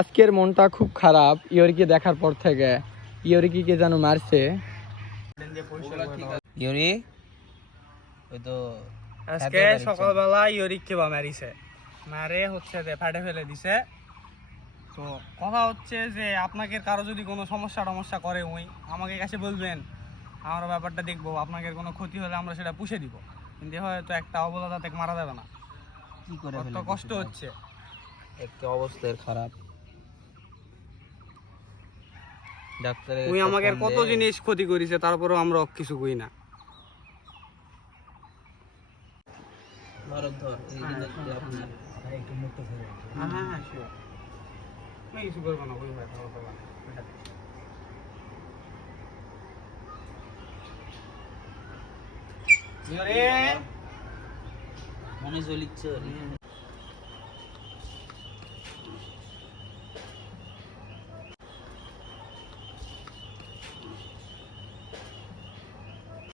আজকের মনটা খুব খারাপ ইয়রিকে দেখার পর থেকে। ইয়রিকে কে যেন মারছে। ইউরি ওই তো আজকে সকালবেলা ইয়রিককে মারিছে, মারে হচ্ছে যে ফাটে ফেলে দিছে। তো কথা হচ্ছে যে আপনাকে কারো যদি কোনো সমস্যা করে ওই আমাকে কাছে বলবেন, আমার ব্যাপারটা দেখবো। আপনাদের কোনো ক্ষতি হলে আমরা সেটা পুষে দিব, কিন্তু হয়তো একটা অবলা তাতে মারা যাবে না। কি করে কত কষ্ট হচ্ছে, একটা অবস্থা খারাপ। ডাক্তারের ওই আমাকে কত জিনিস ক্ষতি করেছে, তারপরেও আমরা কিছু কই না। ধর আপনার একটু মুক্ত করে হ্যাঁ শিওর, কিছু করবো না ওই ভাই, ভালো করবো না। মনে চলিচ্ছে